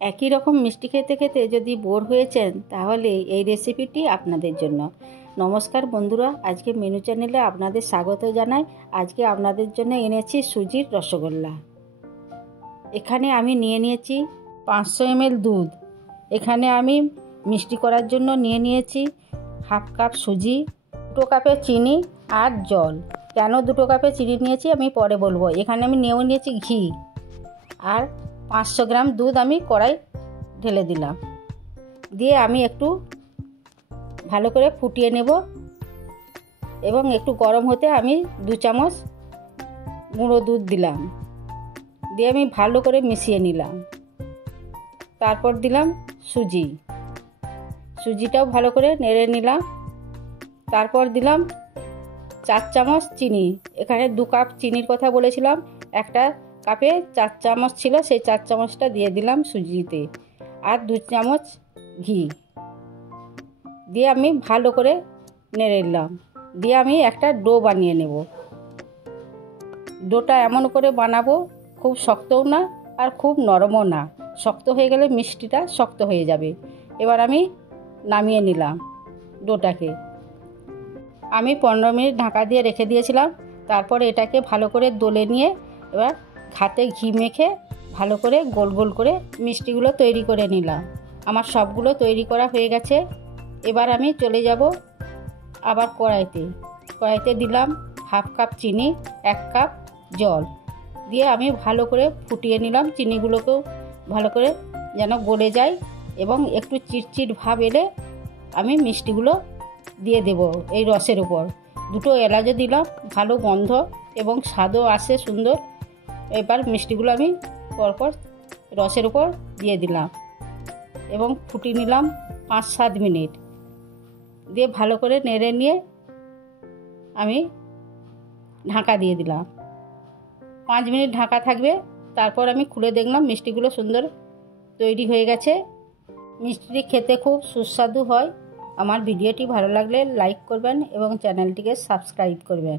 একই রকম মিষ্টি খেতে খেতে যদি বোর হয়েছেন তাহলে এই রেসিপিটি আপনাদের জন্য। নমস্কার বন্ধুরা, আজকে মেনু চ্যানেলে আপনাদের স্বাগত জানাই। আজকে আপনাদের জন্য এনেছি সুজির রসগোল্লা। এখানে আমি নিয়ে নিয়েছি 500 ml দুধ। এখানে আমি মিষ্টি করার জন্য নিয়ে নিয়েছি হাফ কাপ সুজি, 2 কাপের চিনি আর জল। কেন 2 কাপের চিনি নিয়েছি আমি পরে বলবো। এখানে আমি নিয়েছি ঘি আর 500 গ্রাম দুধ আমি কড়াই ঢেলে দিলাম। দিয়ে আমি একটু ভালো করে ফুটিয়ে নেব এবং একটু গরম হতে আমি 2 চামচ গুঁড়ো দুধ দিলাম। দিয়ে আমি ভালো করে মিশিয়ে নিলাম। তারপর দিলাম সুজিটাও ভালো করে নেড়ে নিলাম। তারপর দিলাম 4 চামচ চিনি। এখানে 2 কাপ চিনির কথা বলেছিলাম, একটা কাপে 4 চামচ ছিল, সেই 4 চামচটা দিয়ে দিলাম সুজিতে। আর 2 চামচ ঘি দিয়ে আমি ভালো করে নেড়ে নিলাম। দিয়ে আমি একটা ডো বানিয়ে নেব। ডোটা এমন করে বানাবো, খুব শক্তও না আর খুব নরমও না। শক্ত হয়ে গেলে মিষ্টিটা শক্ত হয়ে যাবে। এবার আমি নামিয়ে নিলাম ডোটাকে। আমি 15 মিনিট ঢাকা দিয়ে রেখে দিয়েছিলাম। তারপর এটাকে ভালো করে দলে নিয়ে এবার হাতে ঘি মেখে ভালো করে গোল গোল করে মিষ্টিগুলো তৈরি করে নিলাম। আমার সবগুলো তৈরি করা হয়ে গেছে। এবার আমি চলে যাব আবার কড়াইতে দিলাম হাফ কাপ চিনি, 1 কাপ জল দিয়ে আমি ভালো করে ফুটিয়ে নিলাম। চিনিগুলোকেও ভালো করে যেন গলে যায় এবং একটু চিটচিট ভাব এলে আমি মিষ্টিগুলো দিয়ে দেব এই রসের উপর। 2 এলাচও দিলাম, ভালো গন্ধ এবং স্বাদও আসে সুন্দর। এবার মিষ্টিগুলো আমি পরপর রসের উপর দিয়ে দিলাম এবং ফুটিয়ে নিলাম 5-7 মিনিট। দিয়ে ভালো করে নেড়ে নিয়ে আমি ঢাকা দিয়ে দিলাম। 5 মিনিট ঢাকা থাকবে। তারপর আমি খুলে দেখলাম মিষ্টিগুলো সুন্দর তৈরি হয়ে গেছে। মিষ্টিটি খেতে খুব সুস্বাদু হয়। আমার ভিডিওটি ভালো লাগলে লাইক করবেন এবং চ্যানেলটিকে সাবস্ক্রাইব করবেন।